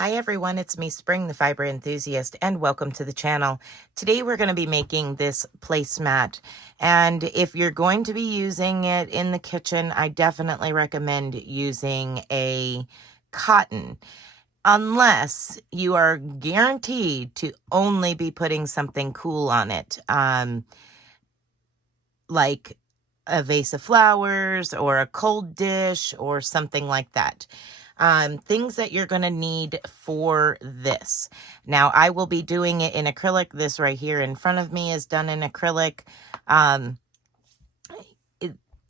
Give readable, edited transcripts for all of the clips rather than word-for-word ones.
Hi everyone, it's me Spring, the fiber enthusiast, and welcome to the channel. Today we're going to be making this placemat, and if you're going to be using it in the kitchen, I definitely recommend using a cotton, unless you are guaranteed to only be putting something cool on it, like a vase of flowers or a cold dish or something like that. Things that you're going to need for this. Now, I will be doing it in acrylic. This right here in front of me is done in acrylic.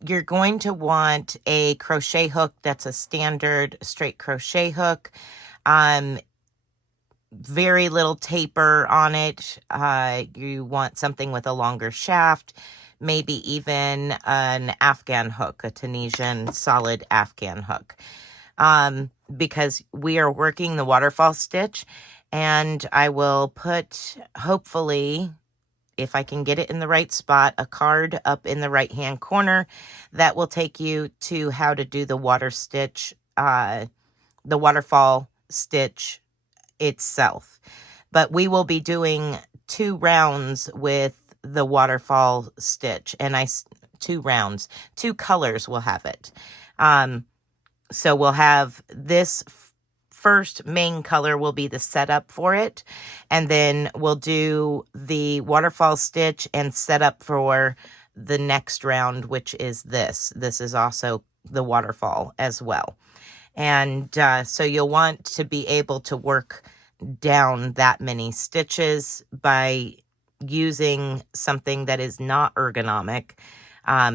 You're going to want a crochet hook that's a standard straight crochet hook. Very little taper on it. You want something with a longer shaft, maybe even an Afghan hook, a Tunisian solid Afghan hook. Because we are working the waterfall stitch, and I will put, hopefully, if I can get it in the right spot, a card up in the right hand corner that will take you to how to do the the waterfall stitch itself. But we will be doing 2 rounds with the waterfall stitch, and 2 rounds, 2 colors will have it. So we'll have this first main color will be the setup for it. And then we'll do the waterfall stitch and setup for the next round, which is this. This is also the waterfall as well. And so you'll want to be able to work down that many stitches by using something that is not ergonomic.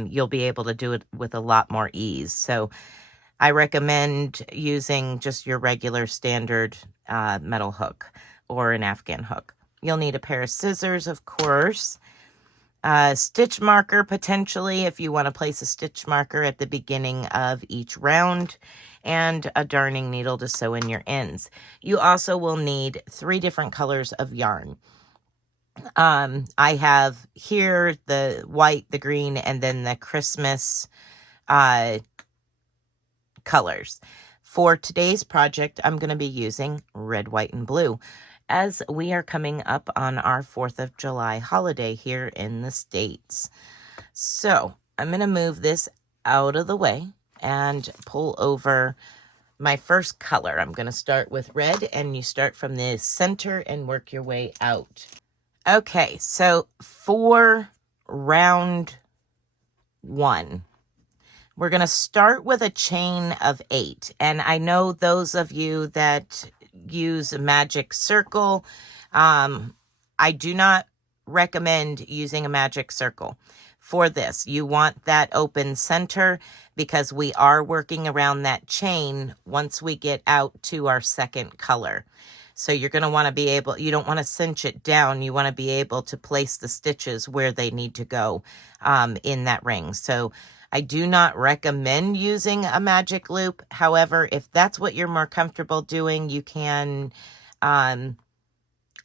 You'll be able to do it with a lot more ease. So I recommend using just your regular standard metal hook or an Afghan hook. You'll need a pair of scissors, of course, a stitch marker potentially if you want to place a stitch marker at the beginning of each round, and a darning needle to sew in your ends. You also will need 3 different colors of yarn. I have here the white, the green, and then the Christmas colors. For today's project, I'm going to be using red, white, and blue, as we are coming up on our 4th of July holiday here in the States. So I'm going to move this out of the way and pull over my first color. I'm going to start with red, and you start from the center and work your way out. Okay, so for round 1, we're going to start with a chain of 8. And I know those of you that use a magic circle, I do not recommend using a magic circle for this. You want that open center because we are working around that chain once we get out to our second color. So you're going to want to be able, you don't want to cinch it down. You want to be able to place the stitches where they need to go in that ring. So I do not recommend using a magic loop. However, if that's what you're more comfortable doing, you can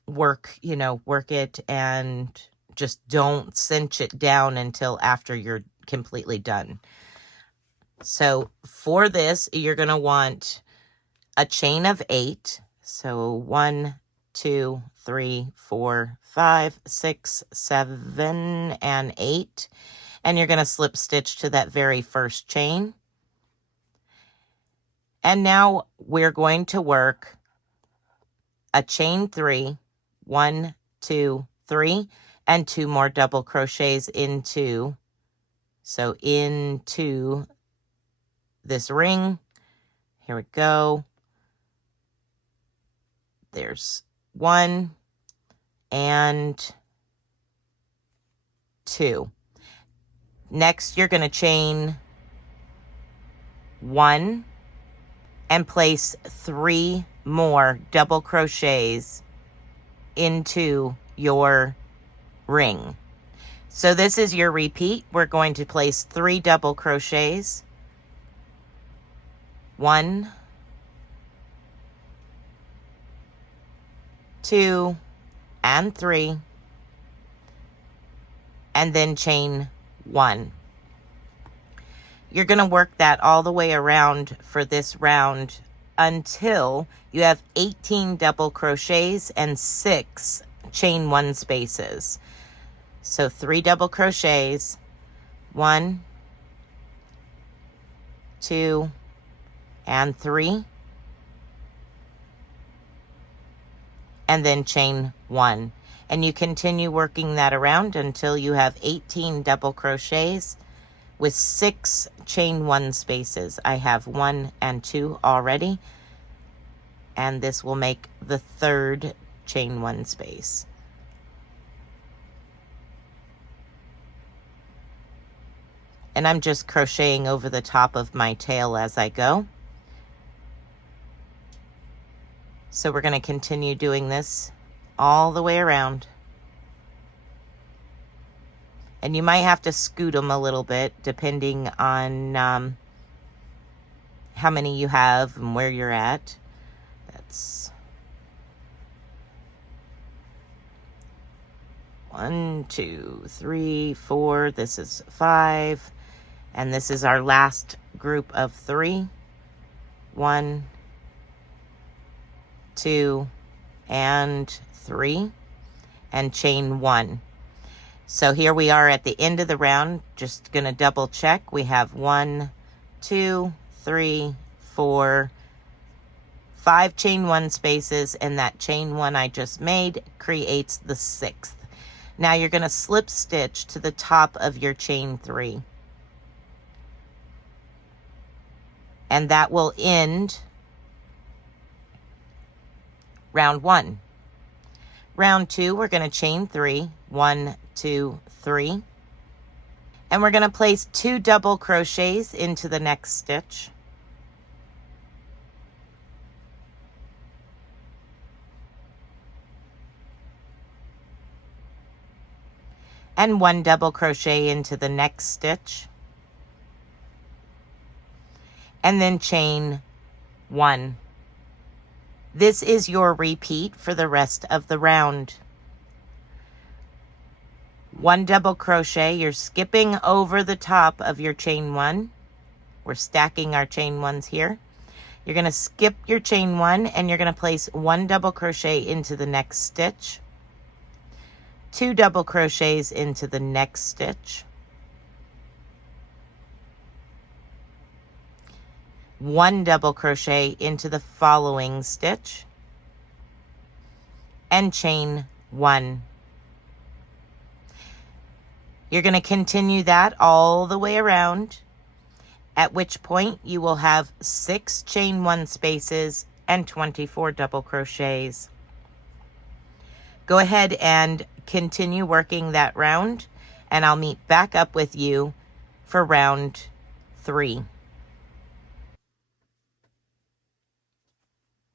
work it, and just don't cinch it down until after you're completely done. So for this, you're going to want a chain of 8. So 1, 2, 3, 4, 5, 6, 7, and 8. And you're going to slip stitch to that very first chain. And now we're going to work a chain 3, 1, 2, 3, and 2 more double crochets into this ring. Here we go. There's 1 and 2. Next, you're going to chain 1 and place 3 more double crochets into your ring. So this is your repeat. We're going to place 3 double crochets. 1, 2, and 3, and then chain 1. You're going to work that all the way around for this round until you have 18 double crochets and 6 chain 1 spaces. So 3 double crochets, 1, 2, and 3, and then chain 1. And you continue working that around until you have 18 double crochets with 6 chain 1 spaces. I have 1 and 2 already, and this will make the 3rd chain 1 space. And I'm just crocheting over the top of my tail as I go. So we're going to continue doing this all the way around. And you might have to scoot them a little bit depending on how many you have and where you're at. That's 1, 2, 3, 4. This is 5. And this is our last group of 3. 1, 2, and 3. And chain 1. So here we are at the end of the round. Just going to double check. We have 1, 2, 3, 4, 5 chain 1 spaces, and that chain 1 I just made creates the 6th. Now you're going to slip stitch to the top of your chain 3. And that will end round 1. Round 2, we're going to chain 3, 1, 2, 3. And we're going to place 2 double crochets into the next stitch. And 1 double crochet into the next stitch. And then chain 1. This is your repeat for the rest of the round. 1 double crochet, you're skipping over the top of your chain 1. We're stacking our chain 1s here. You're going to skip your chain 1 and you're going to place 1 double crochet into the next stitch. 2 double crochets into the next stitch. 1 double crochet into the following stitch, and chain 1. You're going to continue that all the way around, at which point you will have 6 chain 1 spaces and 24 double crochets. Go ahead and continue working that round, and I'll meet back up with you for round 3.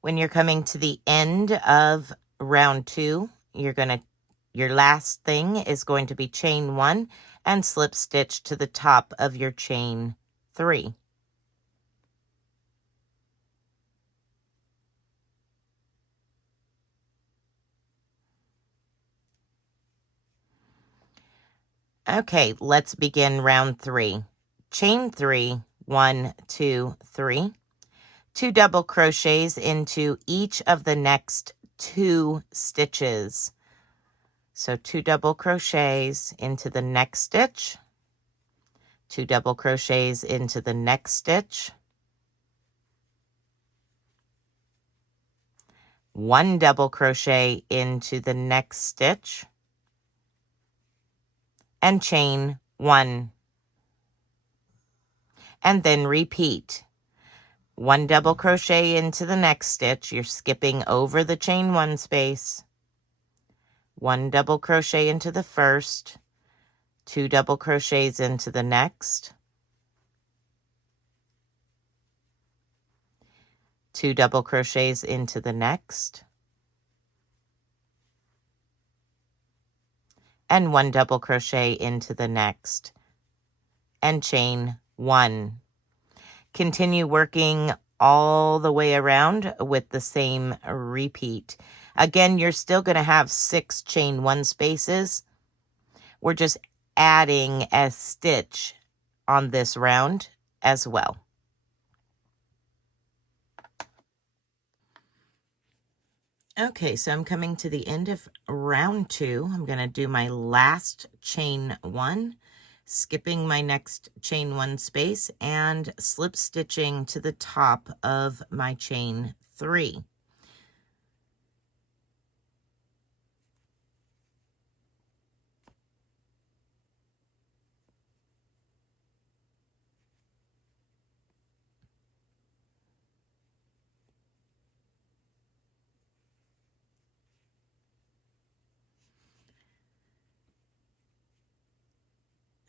When you're coming to the end of round 2, your last thing is going to be chain 1 and slip stitch to the top of your chain 3. Okay, let's begin round 3. Chain 3, 1, 2, 3. 2 double crochets into each of the next 2 stitches. So 2 double crochets into the next stitch, 2 double crochets into the next stitch, 1 double crochet into the next stitch, and chain 1. And then repeat. 1 double crochet into the next stitch. You're skipping over the chain 1 space. 1 double crochet into the first. 2 double crochets into the next. 2 double crochets into the next. And 1 double crochet into the next. And chain 1. Continue working all the way around with the same repeat. Again, you're still going to have 6 chain 1 spaces. We're just adding a stitch on this round as well. Okay, so I'm coming to the end of round 2. I'm going to do my last chain 1, skipping my next chain 1 space and slip stitching to the top of my chain 3.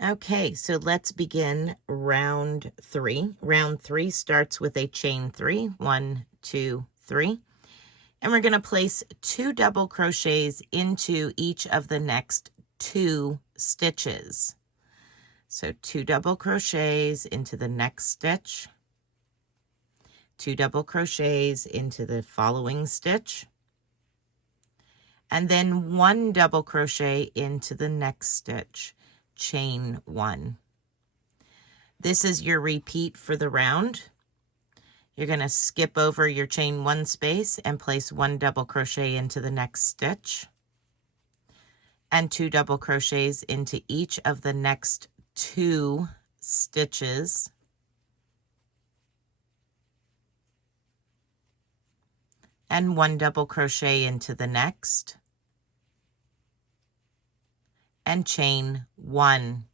Okay, so let's begin round 3. Round 3 starts with a chain 3, 1, 2, 3. And we're going to place 2 double crochets into each of the next 2 stitches. So 2 double crochets into the next stitch, 2 double crochets into the following stitch, and then 1 double crochet into the next stitch, chain 1. This is your repeat for the round. You're going to skip over your chain 1 space and place 1 double crochet into the next stitch and 2 double crochets into each of the next 2 stitches, and 1 double crochet into the next, and chain 1.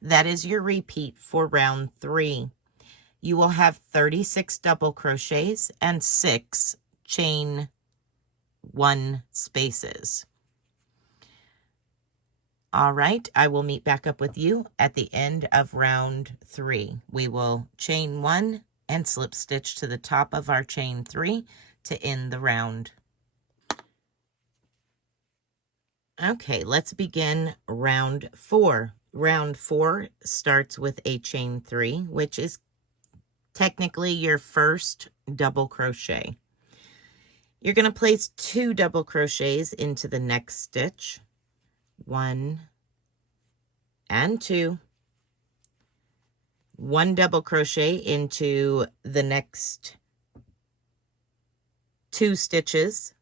That is your repeat for round 3. You will have 36 double crochets and 6 chain 1 spaces. All right, I will meet back up with you at the end of round 3. We will chain 1 and slip stitch to the top of our chain 3 to end the round. Okay, let's begin round 4. Round 4 starts with a chain 3, which is technically your first double crochet. You're going to place 2 double crochets into the next stitch, 1 and 2, 1 double crochet into the next 2 stitches.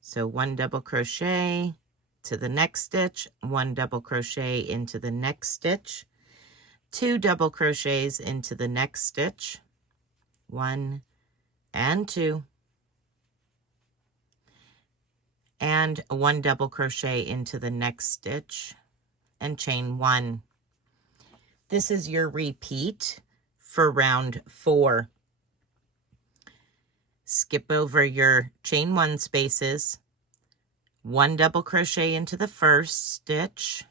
So 1 double crochet to the next stitch, 1 double crochet into the next stitch, 2 double crochets into the next stitch, 1 and 2, and 1 double crochet into the next stitch, and chain 1. This is your repeat for round 4. Skip over your chain 1 spaces, 1 double crochet into the first stitch,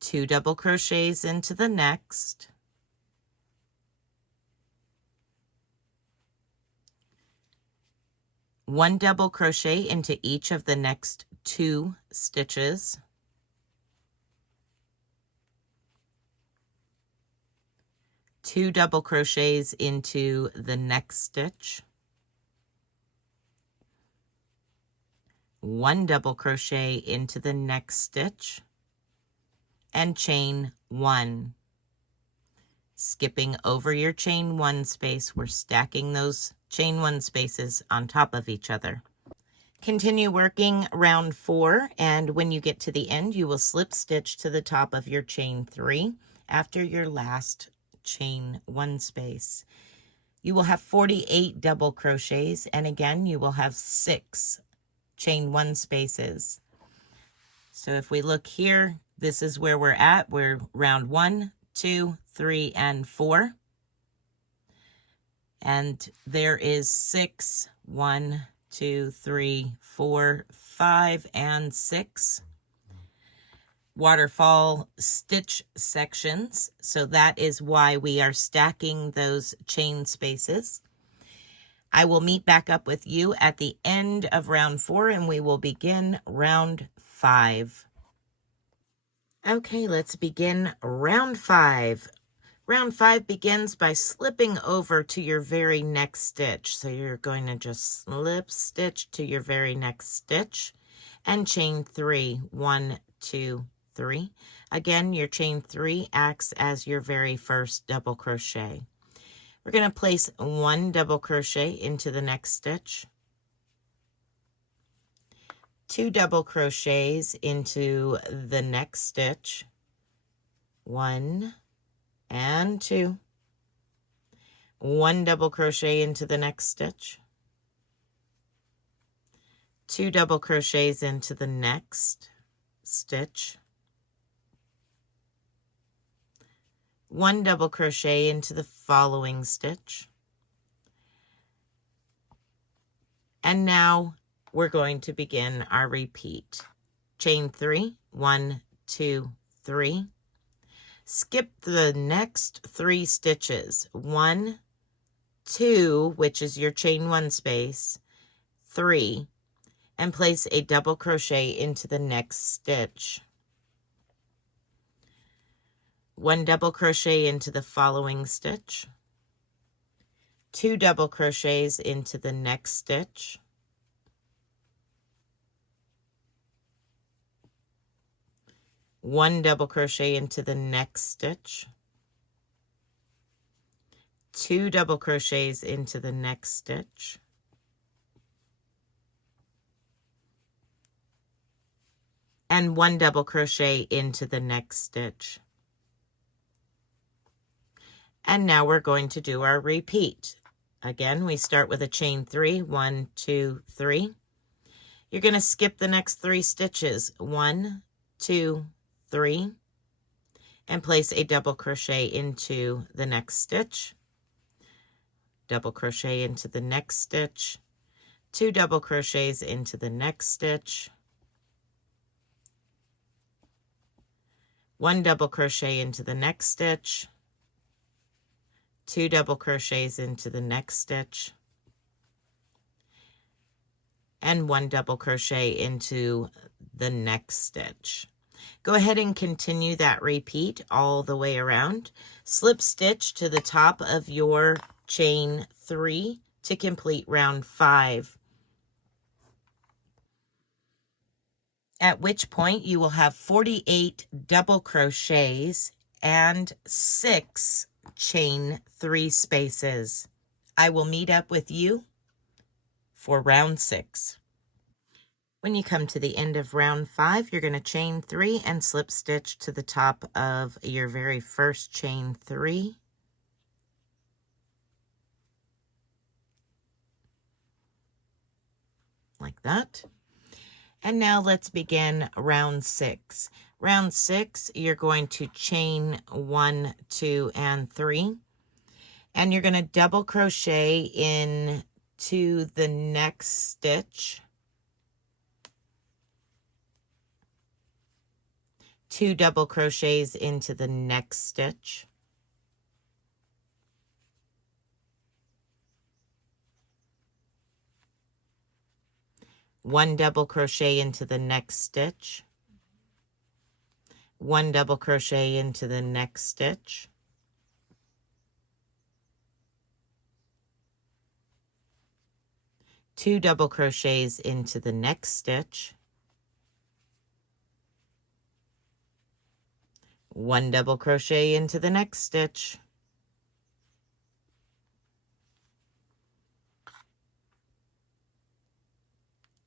2 double crochets into the next, 1 double crochet into each of the next 2 stitches, 2 double crochets into the next stitch, 1 double crochet into the next stitch, and chain 1. Skipping over your chain 1 space, we're stacking those chain 1 spaces on top of each other. Continue working round 4, and when you get to the end, you will slip stitch to the top of your chain 3 after your last chain 1 space. You will have 48 double crochets, and again, you will have 6 chain 1 spaces. So if we look here, this is where we're at. We're round 1, 2, 3, and 4. And there is 6, 1, 2, 3, 4, 5, and 6 waterfall stitch sections. So that is why we are stacking those chain spaces. I will meet back up with you at the end of round 4, and we will begin round 5. Okay, let's begin round 5. Round 5 begins by slipping over to your very next stitch. So you're going to just slip stitch to your very next stitch and chain 3, 1, 2, 3. Again, your chain 3 acts as your very first double crochet. We're going to place 1 double crochet into the next stitch, 2 double crochets into the next stitch, 1 and 2, 1 double crochet into the next stitch, 2 double crochets into the next stitch, 1 double crochet into the following stitch, and now we're going to begin our repeat. Chain 3, 1, 2, 3. Skip the next 3 stitches, 1, 2, which is your chain 1 space, 3, and place a double crochet into the next stitch. 1 double crochet into the following stitch, 2 double crochets into the next stitch, 1 double crochet into the next stitch, 2 double crochets into the next stitch, and 1 double crochet into the next stitch. And now we're going to do our repeat. Again, we start with a chain 3, 1, 2, 3. You're going to skip the next 3 stitches, 1, 2, 3, and place a double crochet into the next stitch, double crochet into the next stitch, 2 double crochets into the next stitch, 1 double crochet into the next stitch, 2 double crochets into the next stitch, and 1 double crochet into the next stitch. Go ahead and continue that repeat all the way around. Slip stitch to the top of your chain 3 to complete round 5. At which point you will have 48 double crochets and 6 chain 3 spaces. I will meet up with you for round 6. When you come to the end of round 5, you're going to chain 3 and slip stitch to the top of your very first chain 3. Like that. And now let's begin round 6. Round 6, you're going to chain 1, 2, and 3. And you're going to double crochet into the next stitch, 2 double crochets into the next stitch, 1 double crochet into the next stitch, 1 double crochet into the next stitch, 2 double crochets into the next stitch, 1 double crochet into the next stitch,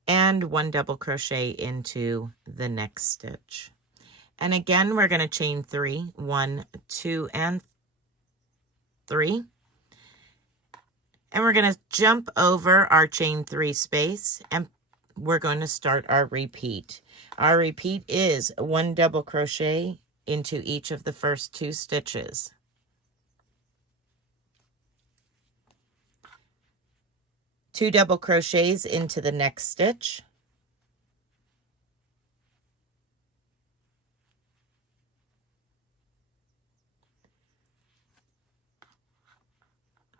and 1 double crochet into the next stitch. And again, we're going to chain 3, 1, 2, and 3. And we're going to jump over our chain 3 space, and we're going to start our repeat. Our repeat is 1 double crochet into each of the first 2 stitches. Two double crochets into the next stitch,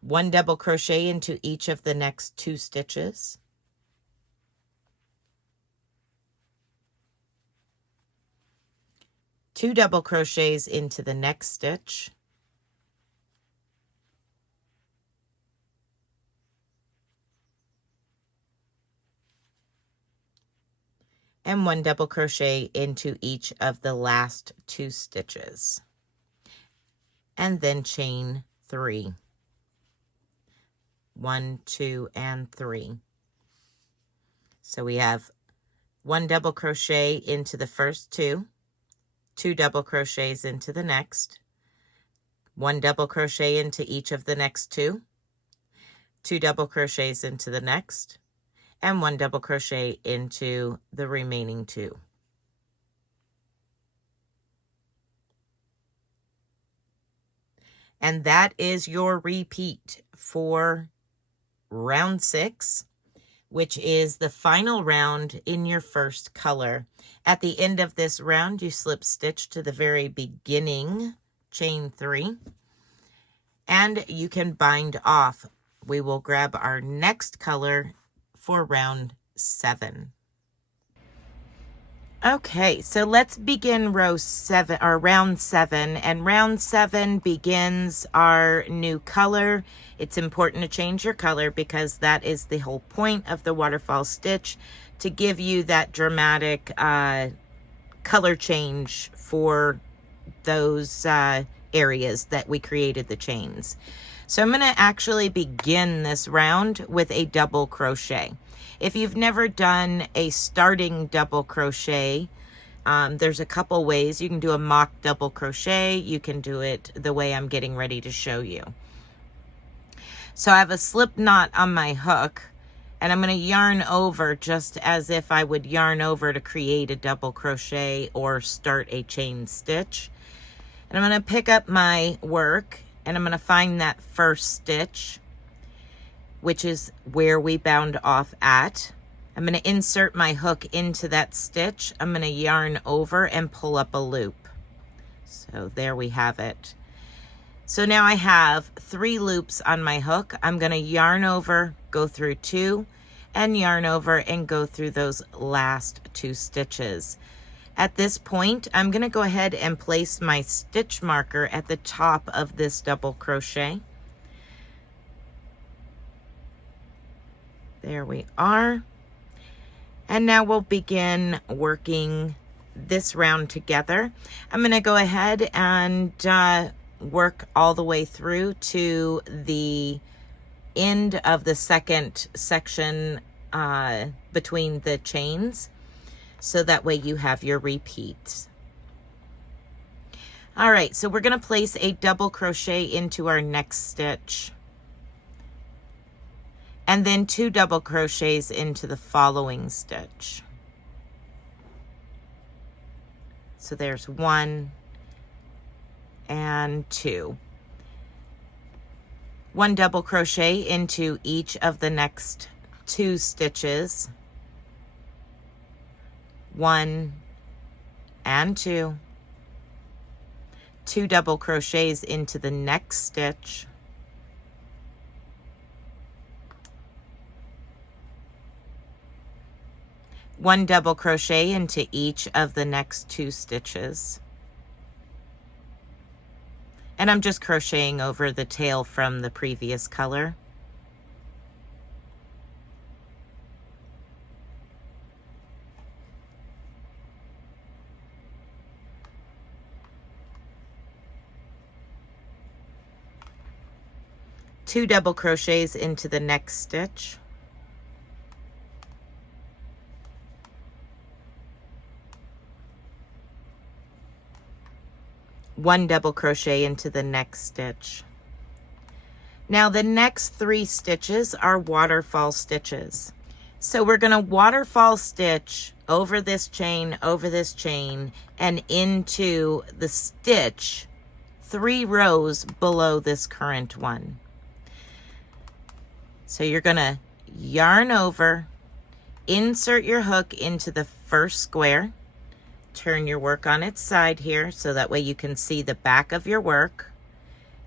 one double crochet into each of the next 2 stitches, two double crochets into the next stitch, and 1 double crochet into each of the last 2 stitches, and then chain 3. 1, 2, and 3. So we have 1 double crochet into the first 2, 2 double crochets into the next, 1 double crochet into each of the next 2, 2 double crochets into the next, and 1 double crochet into the remaining 2. And that is your repeat for round 6, which is the final round in your first color. At the end of this round, you slip stitch to the very beginning, chain 3, and you can bind off. We will grab our next color for round 7. Okay, so let's begin round 7, and round 7 begins our new color. It's important to change your color because that is the whole point of the waterfall stitch, to give you that dramatic color change for those areas that we created the chains. So I'm going to actually begin this round with a double crochet. If you've never done a starting double crochet, there's a couple ways. You can do a mock double crochet. You can do it the way I'm getting ready to show you. So I have a slip knot on my hook, and I'm going to yarn over just as if I would yarn over to create a double crochet or start a chain stitch. And I'm going to pick up my work, and I'm going to find that first stitch, which is where we bound off at. I'm going to insert my hook into that stitch. I'm going to yarn over and pull up a loop. So there we have it. So now I have 3 loops on my hook. I'm going to yarn over, go through 2, and yarn over and go through those last 2 stitches. At this point, I'm going to go ahead and place my stitch marker at the top of this double crochet. There we are. And now we'll begin working this round together. I'm going to go ahead and work all the way through to the end of the second section between the chains, so that way you have your repeats. All right, so we're going to place a double crochet into our next stitch, and then 2 double crochets into the following stitch. So there's 1 and 2. 1 double crochet into each of the next 2 stitches. 1 and 2. 2 double crochets into the next stitch. 1 double crochet into each of the next 2 stitches. And I'm just crocheting over the tail from the previous color. Two double crochets into the next stitch. One double crochet into the next stitch. Now the next 3 stitches are waterfall stitches. So we're going to waterfall stitch over this chain, and into the stitch 3 rows below this current one. So you're going to yarn over, insert your hook into the first square, turn your work on its side here so that way you can see the back of your work,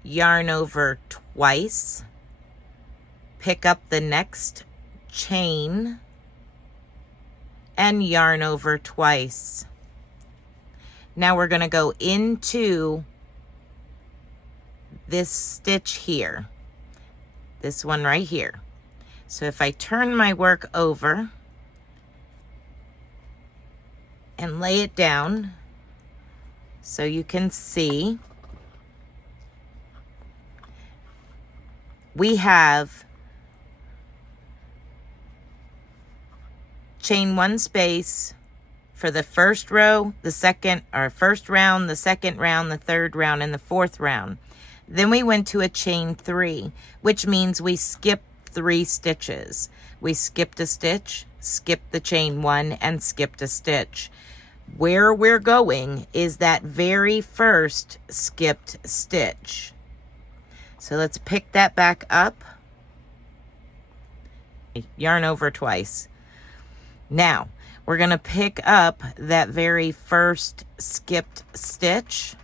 yarn over twice, pick up the next chain, and yarn over twice. Now we're going to go into this stitch here, this one right here. So if I turn my work over and lay it down so you can see, we have chain 1 space for the first row, the second, or first round, the second round, the third round, and the fourth round. Then we went to a chain 3, which means we skipped 3 stitches. We skipped a stitch, skipped the chain 1, and skipped a stitch. Where we're going is that very first skipped stitch. So let's pick that back up. Yarn over twice. Now, we're going to pick up that very first skipped stitch,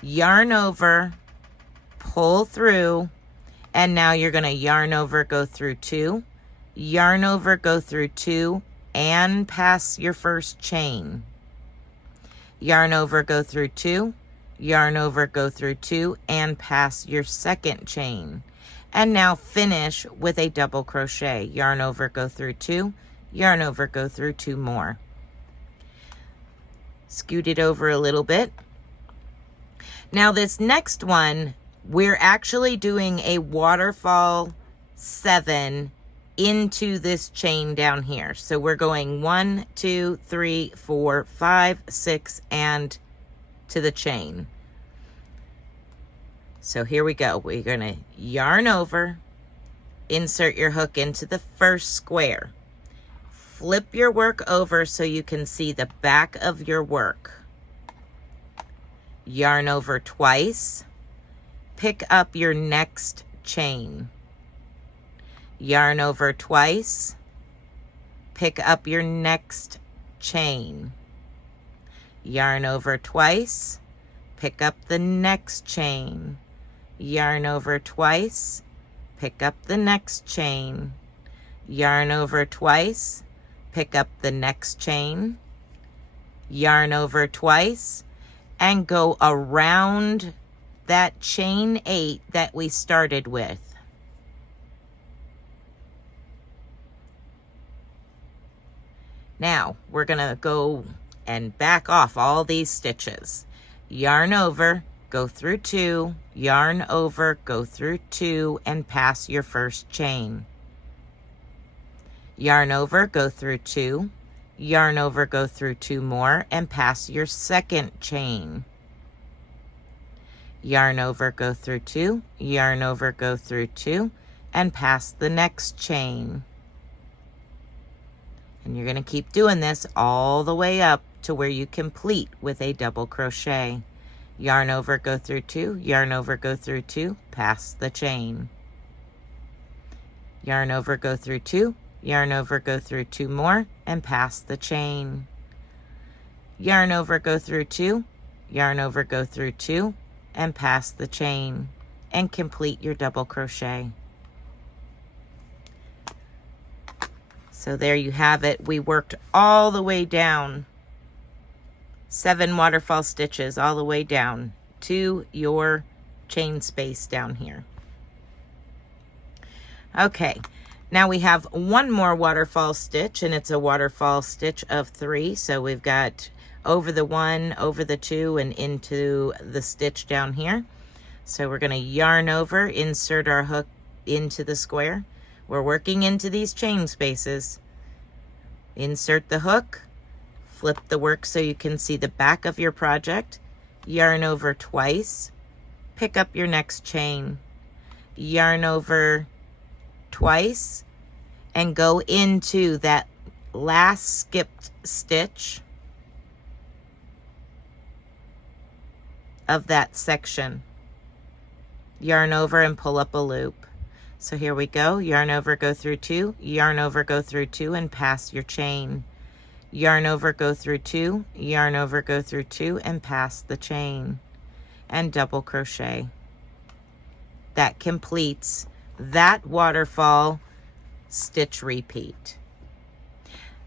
yarn over, pull through, and now you're going to yarn over, go through 2, yarn over, go through 2, and pass your first chain. Yarn over, go through 2, yarn over, go through 2, and pass your second chain. And now finish with a double crochet. Yarn over, go through 2, yarn over, go through 2 more. Scoot it over a little bit. Now this next one, we're actually doing a waterfall 7 into this chain down here. So we're going 1, 2, 3, 4, 5, 6, and to the chain. So here we go. We're going to yarn over, insert your hook into the first square. Flip your work over so you can see the back of your work. Yarn over twice. Pick up your next chain. Yarn over twice. Pick up your next chain. Yarn over twice. Pick up the next chain. Yarn over twice. Pick up the next chain. Yarn over twice. Pick up the next chain, yarn over twice, and go around that chain 8 that we started with. Now we're gonna go and back off all these stitches. Yarn over, go through 2, yarn over, go through 2, and pass your first chain. Yarn over, go through 2, yarn over, go through 2 more, and pass your second chain. Yarn over, go through 2, yarn over, go through 2, and pass the next chain. And you're going to keep doing this all the way up to where you complete with a double crochet. Yarn over, go through 2, yarn over, go through 2, pass the chain. Yarn over, go through 2, yarn over, go through 2 more, and pass the chain. Yarn over, go through 2, yarn over, go through 2, and pass the chain, and complete your double crochet. So there you have it. We worked all the way down, 7 waterfall stitches all the way down to your chain space down here. Okay. Now we have one more waterfall stitch, and it's a waterfall stitch of 3. So we've got over the 1, over the 2, and into the stitch down here. So we're going to yarn over, insert our hook into the square. We're working into these chain spaces. Insert the hook, flip the work so you can see the back of your project. Yarn over twice, pick up your next chain. Yarn over twice, and go into that last skipped stitch of that section. Yarn over and pull up a loop. So here we go. Yarn over, go through 2, yarn over, go through 2, and pass your chain. Yarn over, go through 2, yarn over, go through 2, and pass the chain, and double crochet. That completes that waterfall stitch repeat.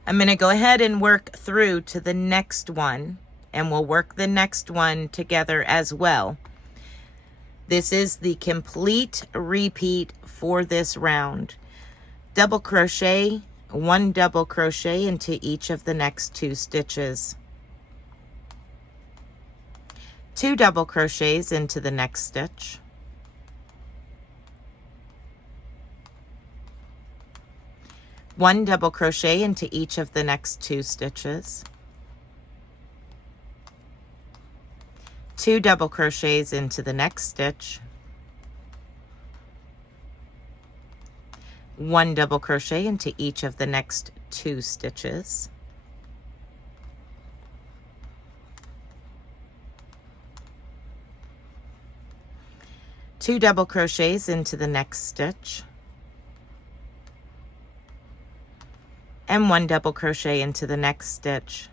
I'm going to go ahead and work through to the next one, and we'll work the next one together as well. This is the complete repeat for this round. Double crochet, 1 double crochet into each of the next 2 stitches. 2 double crochets into the next stitch. 1 double crochet into each of the next 2 stitches, 2 double crochets into the next stitch, 1 double crochet into each of the next 2 stitches, 2 double crochets into the next stitch, and 1 double crochet into the next stitch.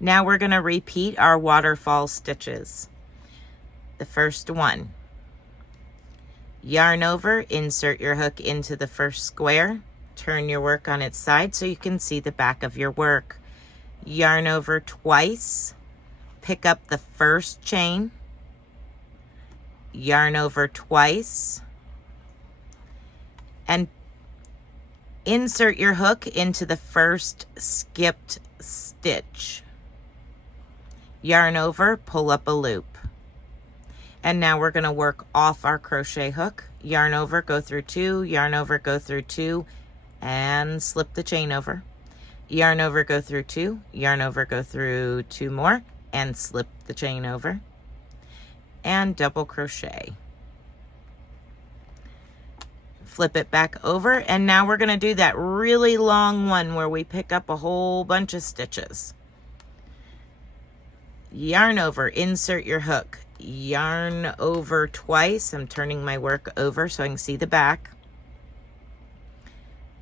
Now we're going to repeat our waterfall stitches. The first one, yarn over, insert your hook into the first square, turn your work on its side so you can see the back of your work. Yarn over twice, pick up the first chain, yarn over twice, and insert your hook into the first skipped stitch. Yarn over, pull up a loop. And now we're going to work off our crochet hook. Yarn over, go through 2, yarn over, go through 2, and slip the chain over. Yarn over, go through 2, yarn over, go through 2 more, and slip the chain over. And double crochet. Flip it back over, and now we're going to do that really long one where we pick up a whole bunch of stitches. Yarn over, insert your hook, yarn over twice. I'm turning my work over so I can see the back.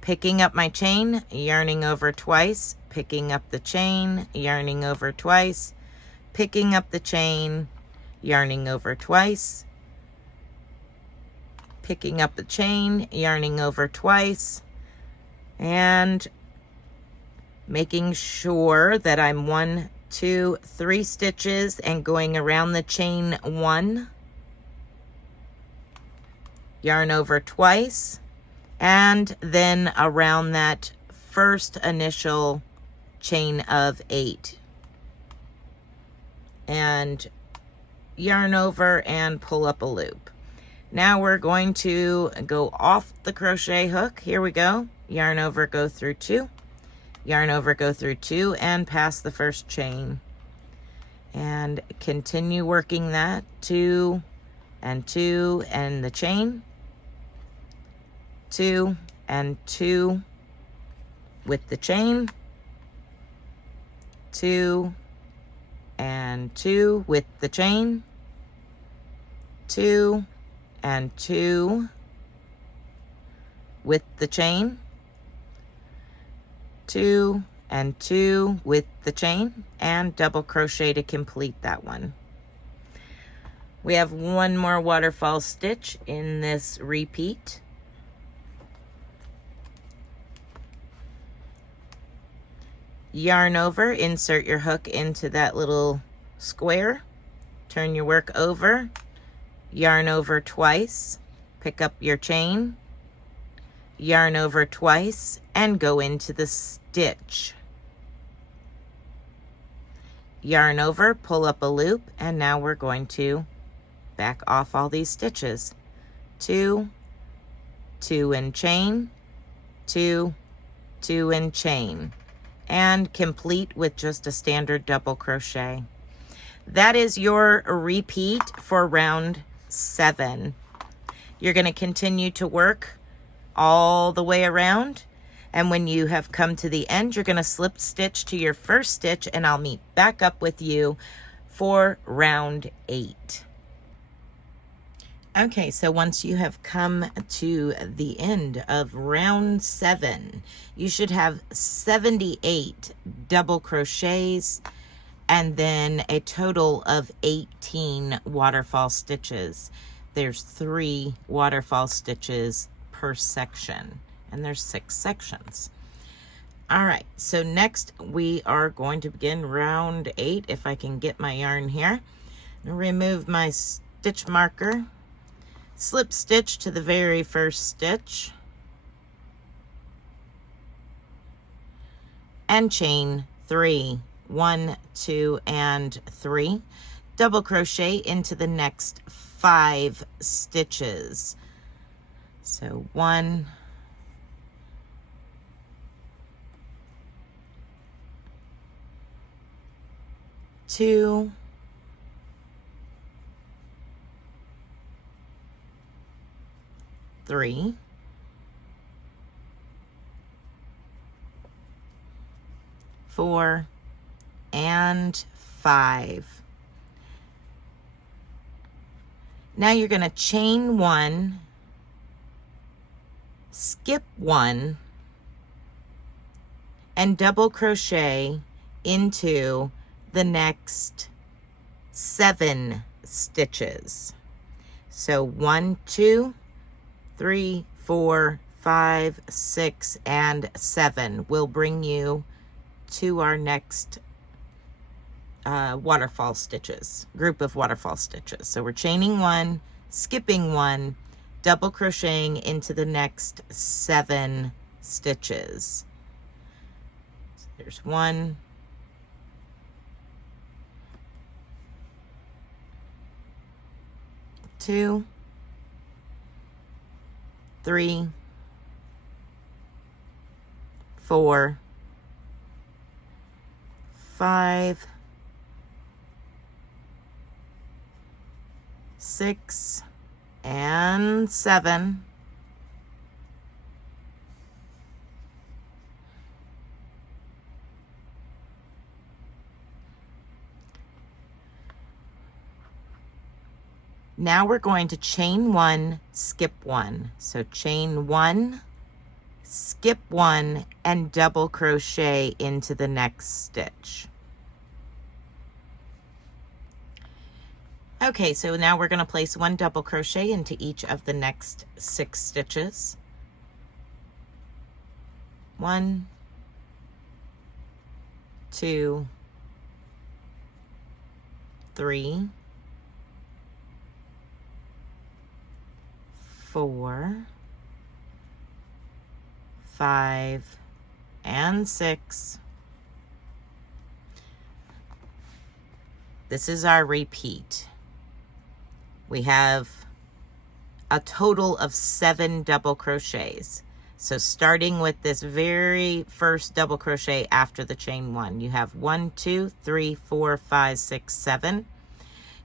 Picking up my chain, yarning over twice, picking up the chain, yarning over twice, picking up the chain, yarning over twice, picking up the chain, yarning over twice, and making sure that I'm 1, 2, 3 stitches and going around the chain 1, yarn over twice, and then around that first initial chain of 8, and yarn over and pull up a loop. Now we're going to go off the crochet hook. Here we go. Yarn over, go through 2, yarn over, go through 2, and pass the first chain. And continue working that 2 and 2 and the chain, 2 and 2 with the chain, 2 and 2 with the chain, 2 and 2 with the chain, 2 and 2 with the chain, and double crochet to complete that one. We have 1 more waterfall stitch in this repeat. Yarn over, insert your hook into that little square, turn your work over, yarn over twice, pick up your chain, yarn over twice, and go into the stitch. Yarn over, pull up a loop, and now we're going to back off all these stitches. 2, 2 and chain, 2, 2 and chain, and complete with just a standard double crochet. That is your repeat for round 7. You're going to continue to work all the way around, and when you have come to the end, you're going to slip stitch to your first stitch, and I'll meet back up with you for round 8. Okay, so once you have come to the end of round 7, you should have 78 double crochets and then a total of 18 waterfall stitches. There's 3 waterfall stitches per section, and there's 6 sections. All right, so next we are going to begin round 8. If I can get my yarn here, remove my stitch marker, slip stitch to the very first stitch, and chain 3. 1, 2, and 3. Double crochet into the next 5 stitches. So 1, 2, 3, 4, and 5. Now you're going to chain 1, skip 1, and double crochet into the next 7 stitches. So 1, 2, 3, 4, 5, 6, and 7 will bring you to our next waterfall stitches, group of waterfall stitches. So we're chaining 1, skipping 1, double crocheting into the next 7 stitches. So there's 1, 2, 3, 4, 5, 6, and 7. Now we're going to chain 1, skip 1. So chain 1, skip 1, and double crochet into the next stitch. Okay, so now we're going to place 1 double crochet into each of the next 6 stitches. 1, 2, 3, 4, 5, and 6. This is our repeat. We have a total of 7 double crochets. So starting with this very first double crochet after the chain 1, you have 1, 2, 3, 4, 5, 6, 7.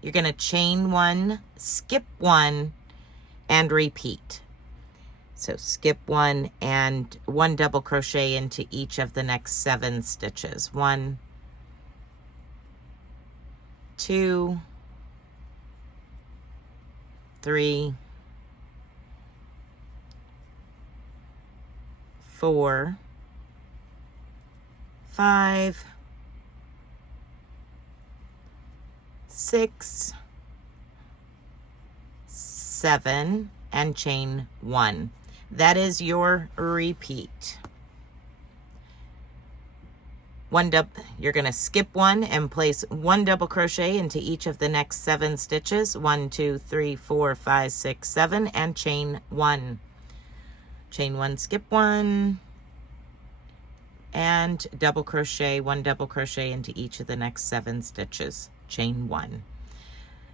You're going to chain 1, skip 1, and repeat. So skip 1 and 1 double crochet into each of the next 7 stitches. 1, 2, 3, 4, 5, 6, 7, and chain 1. That is your repeat. You're going to skip 1 and place 1 double crochet into each of the next 7 stitches. 1, 2, 3, 4, 5, 6, 7, and chain 1. Chain 1, skip 1, and double crochet, 1 double crochet into each of the next 7 stitches. Chain 1.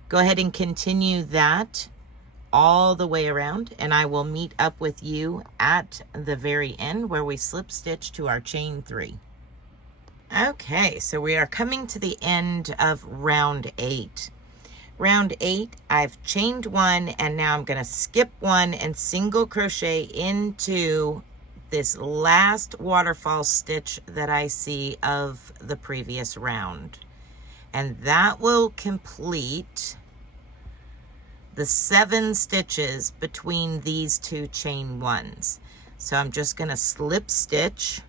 Go ahead and continue that all the way around, and I will meet up with you at the very end where we slip stitch to our chain 3. Okay, so we are coming to the end of round 8. Round 8, I've chained 1, and now I'm going to skip 1 and single crochet into this last waterfall stitch that I see of the previous round. And that will complete the 7 stitches between these 2 chain 1s. So I'm just going to slip stitch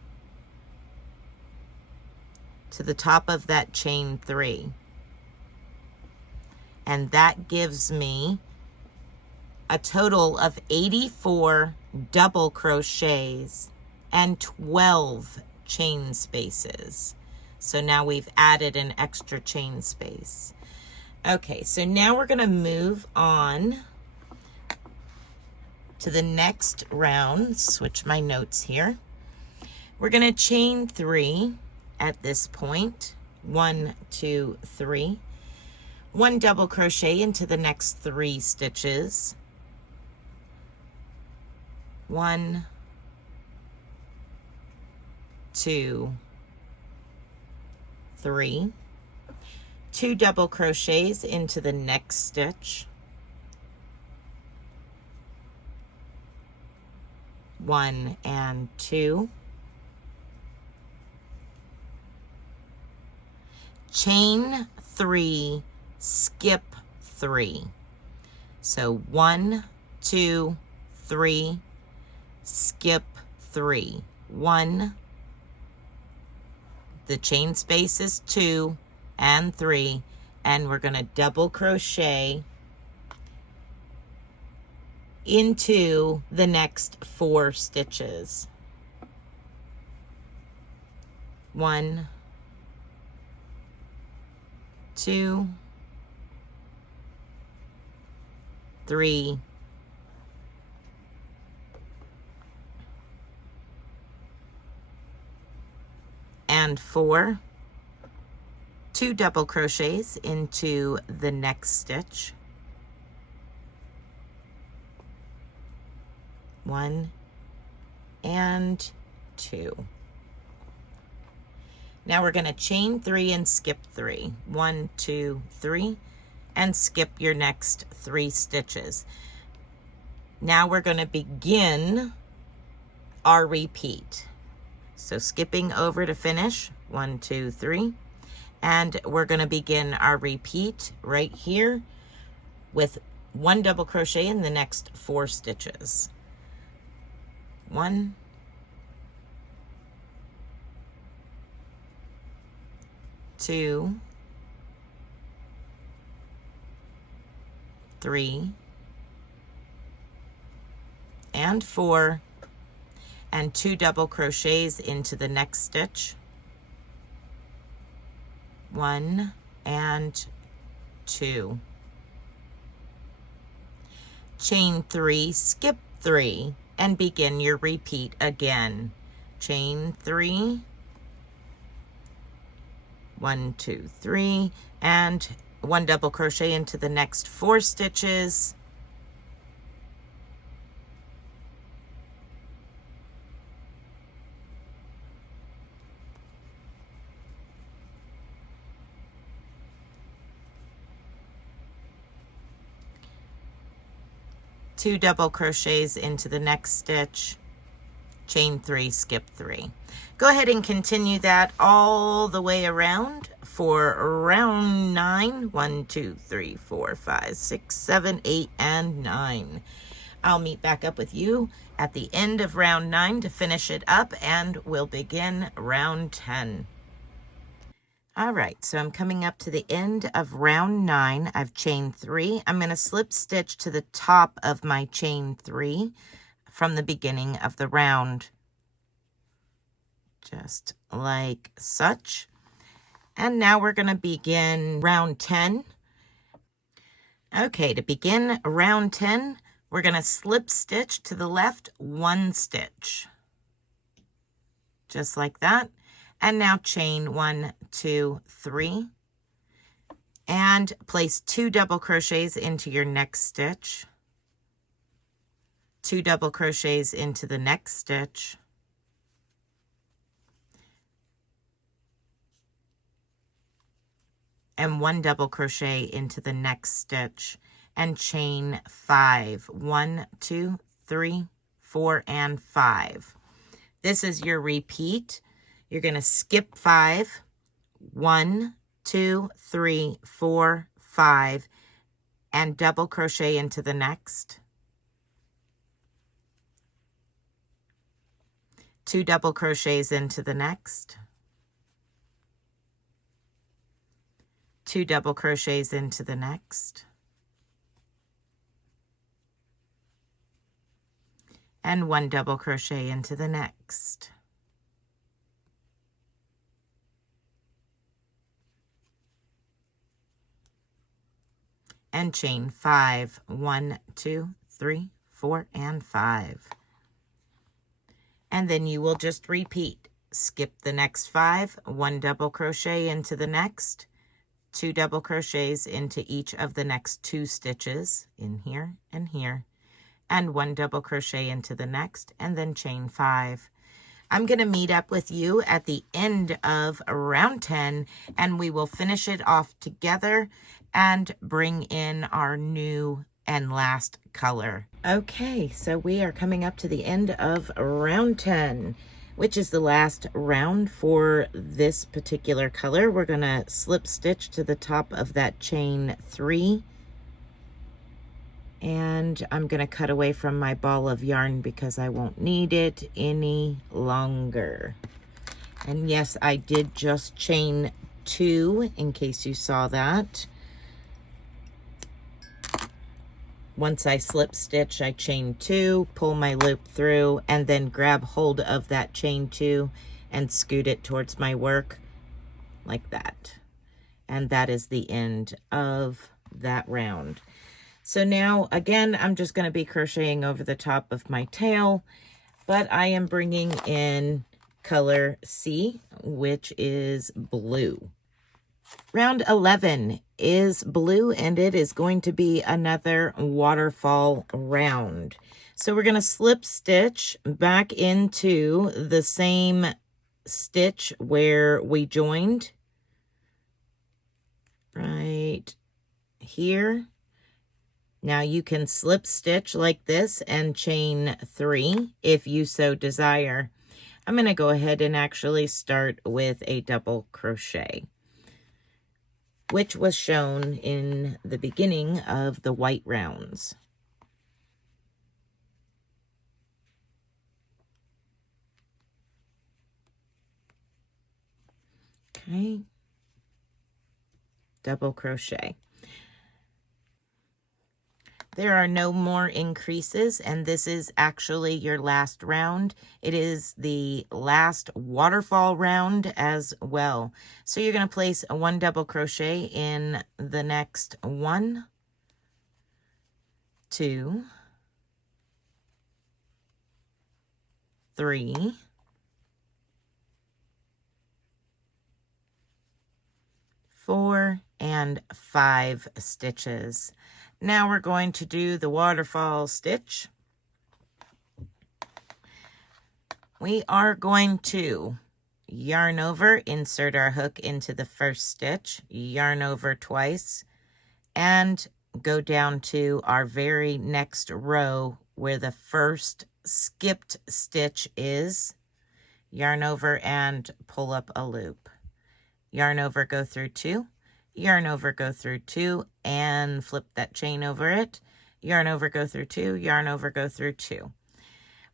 to the top of that chain 3. And that gives me a total of 84 double crochets and 12 chain spaces. So now we've added an extra chain space. Okay, so now we're going to move on to the next round. Switch my notes here. We're going to chain 3 at this point. 1, 2, 3. 1 double crochet into the next 3 stitches. 1, 2, 3. 2 double crochets into the next stitch, 1 and 2, chain 3, skip 3. So 1, 2, 3, skip 3. 1, the chain space is 2 and 3, and we're going to double crochet into the next 4 stitches. 1, 2, 3, and 4. 2 double crochets into the next stitch. 1 and 2. Now we're going to chain 3 and skip 3. 1, 2, 3, and skip your next 3 stitches. Now we're going to begin our repeat. So skipping over to finish, 1, 2, 3, and we're going to begin our repeat right here with 1 double crochet in the next 4 stitches. 1, 2, 3, and 4, and 2 double crochets into the next stitch. 1 and 2. Chain 3, skip 3, and begin your repeat again. Chain 3, 1, 2, 3, and 1 double crochet into the next 4 stitches. 2 double crochets into the next stitch, chain 3, skip 3. Go ahead and continue that all the way around for round 9. 1, 2, 3, 4, 5, 6, 7, 8, and 9. I'll meet back up with you at the end of round 9 to finish it up, and we'll begin round 10. All right, so I'm coming up to the end of round 9. I've chained 3. I'm going to slip stitch to the top of my chain 3 from the beginning of the round, just like such. And now we're going to begin round 10. Okay, to begin round 10, we're going to slip stitch to the left 1 stitch, just like that. And now chain 1, 2, 3, and place 2 double crochets into your next stitch, 2 double crochets into the next stitch, and 1 double crochet into the next stitch, and chain 5. 1, 2, 3, 4, and 5. This is your repeat. You're going to skip 5, 1, 2, 3, 4, 5, and double crochet into the next. 2 double crochets into the next. 2 double crochets into the next. And 1 double crochet into the next. And chain 5. 1, 2, 3, 4, and 5. And then you will just repeat. Skip the next 5, 1 double crochet into the next, 2 double crochets into each of the next 2 stitches in here and here, and 1 double crochet into the next, and then chain 5. I'm going to meet up with you at the end of round 10, and we will finish it off together and bring in our new and last color. Okay, so we are coming up to the end of round 10, which is the last round for this particular color. We're going to slip stitch to the top of that chain 3. And I'm going to cut away from my ball of yarn because I won't need it any longer. And yes, I did just chain 2 in case you saw that. Once I slip stitch, I chain 2, pull my loop through, and then grab hold of that chain 2 and scoot it towards my work like that. And that is the end of that round. So now, again, I'm just going to be crocheting over the top of my tail, but I am bringing in color C, which is blue. Round 11 is blue, and it is going to be another waterfall round. So we're going to slip stitch back into the same stitch where we joined, right here. Now you can slip stitch like this and chain 3 if you so desire. I'm going to go ahead and actually start with a double crochet, which was shown in the beginning of the white rounds. Okay, double crochet. There are no more increases, and this is actually your last round. It is the last waterfall round as well. So you're going to place a 1 double crochet in the next 1, 2, 3, 4, and 5 stitches. Now we're going to do the waterfall stitch. We are going to yarn over, insert our hook into the first stitch, yarn over twice, and go down to our very next row where the first skipped stitch is. Yarn over and pull up a loop. Yarn over, go through 2. Yarn over, go through 2, and flip that chain over it. Yarn over, go through 2, yarn over, go through 2.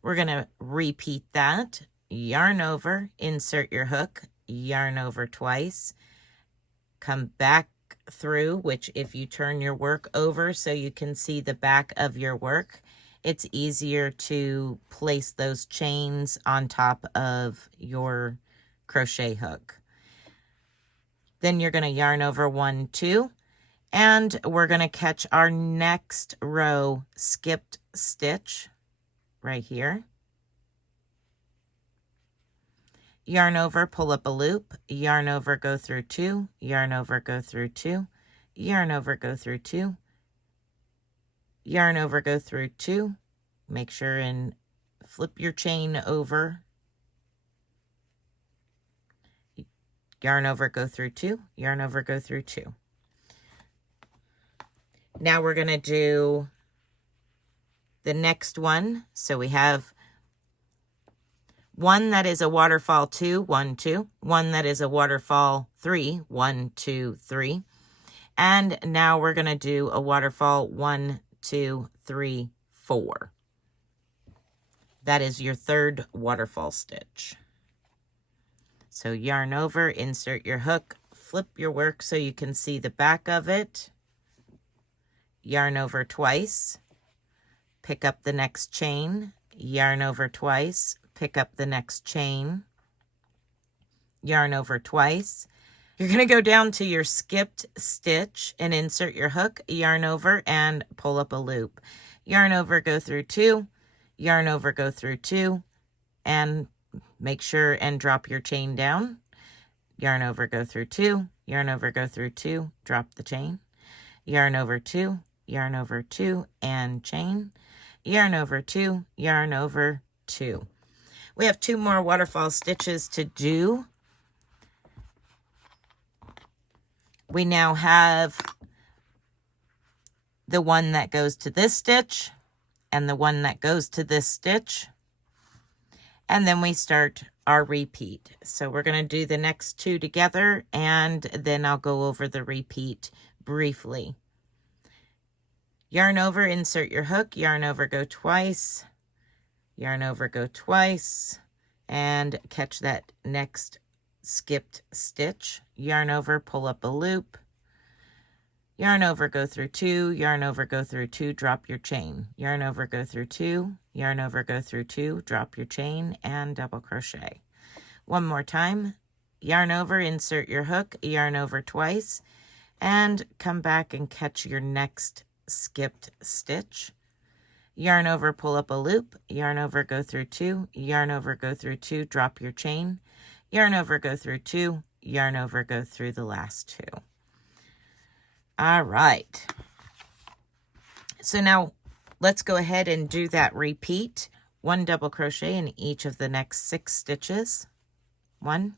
We're going to repeat that. Yarn over, insert your hook, yarn over twice, come back through, which if you turn your work over so you can see the back of your work, it's easier to place those chains on top of your crochet hook. Then you're going to yarn over 1, 2, and we're going to catch our next row skipped stitch right here. Yarn over, pull up a loop, yarn over, go through 2, yarn over, go through 2, yarn over, go through 2, yarn over, go through 2. Make sure and flip your chain over. Yarn over, go through 2, yarn over, go through 2. Now we're going to do the next one. So we have 1 that is a waterfall 2, 1, 2, 1 that is a waterfall 3, 1, 2, 3. And now we're going to do a waterfall 1, 2, 3, 4. That is your third waterfall stitch. So yarn over, insert your hook, flip your work so you can see the back of it. Yarn over twice, pick up the next chain, yarn over twice, pick up the next chain, yarn over twice. You're going to go down to your skipped stitch and insert your hook, yarn over, and pull up a loop. Yarn over, go through 2, yarn over, go through 2, and make sure and drop your chain down. Yarn over, go through 2, yarn over, go through 2, drop the chain. Yarn over 2, yarn over 2, and chain. Yarn over 2, yarn over 2. We have 2 more waterfall stitches to do. We now have the one that goes to this stitch and the one that goes to this stitch. And then we start our repeat. So we're going to do the next 2 together, and then I'll go over the repeat briefly. Yarn over, insert your hook, yarn over, go twice, yarn over, go twice, and catch that next skipped stitch. Yarn over, pull up a loop, yarn over, go through 2, yarn over, go through 2, drop your chain, yarn over, go through 2, yarn over, go through 2, drop your chain, and double crochet. One more time, yarn over, insert your hook, yarn over twice, and come back and catch your next skipped stitch. Yarn over, pull up a loop, yarn over, go through 2, yarn over, go through 2, drop your chain, yarn over, go through 2, yarn over, go through the last 2. All right. So now let's go ahead and do that repeat. 1 double crochet in each of the next 6 stitches. 1,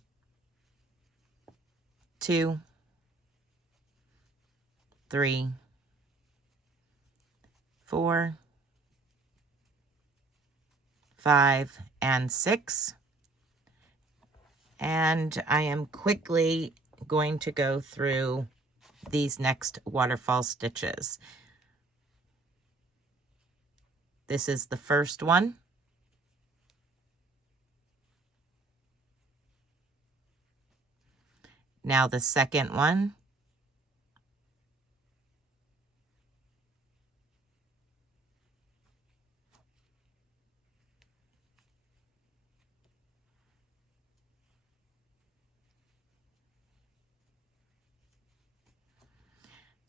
2, 3, 4, 5, and 6. And I am quickly going to go through these next waterfall stitches. This is the first one. Now the second one.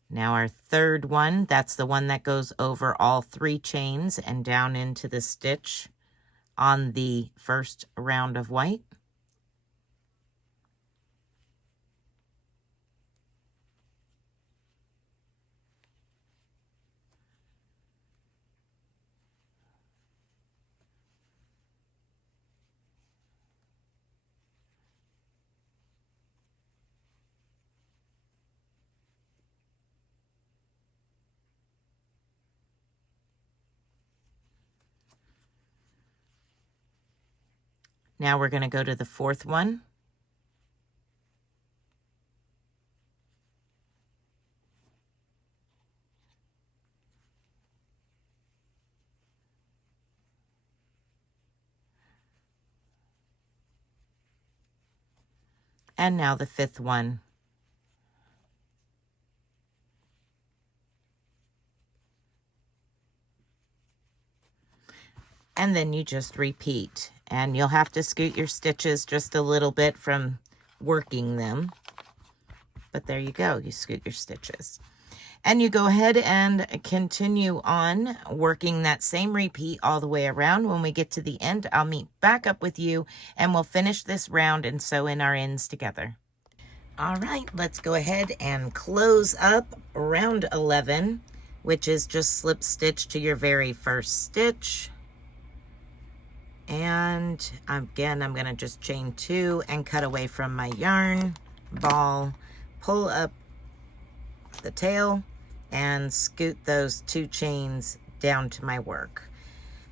Now our third one, that's the one that goes over all 3 chains and down into the stitch on the first round of white. Now we're going to go to the fourth one. And now the fifth one. And then you just repeat. And you'll have to scoot your stitches just a little bit from working them. But there you go, you scoot your stitches. And you go ahead and continue on working that same repeat all the way around. When we get to the end, I'll meet back up with you and we'll finish this round and sew in our ends together. All right, let's go ahead and close up round 11, which is just slip stitch to your very first stitch. And again, I'm going to just chain 2 and cut away from my yarn ball, pull up the tail, and scoot those 2 chains down to my work.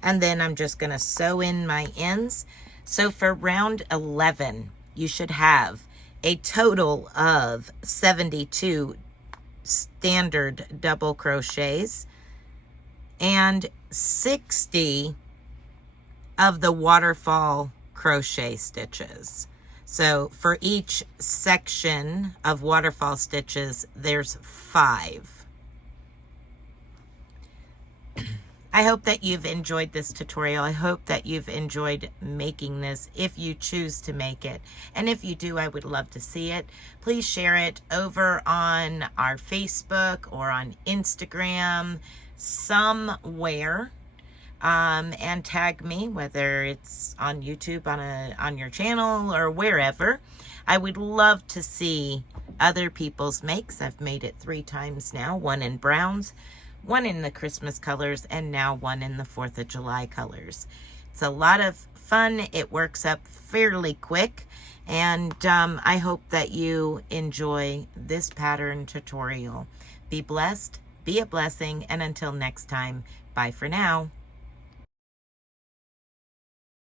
And then I'm just going to sew in my ends. So for round 11, you should have a total of 72 standard double crochets and 60 of the waterfall crochet stitches. So for each section of waterfall stitches, there's 5. I hope that you've enjoyed this tutorial. I hope that you've enjoyed making this if you choose to make it. And if you do, I would love to see it. Please share it over on our Facebook or on Instagram, somewhere. And tag me, whether it's on YouTube, on your channel, or wherever. I would love to see other people's makes. I've made it 3 times now, one in browns, one in the Christmas colors, and now one in the 4th of July colors. It's a lot of fun. It works up fairly quick. And I hope that you enjoy this pattern tutorial. Be blessed, be a blessing, and until next time, bye for now.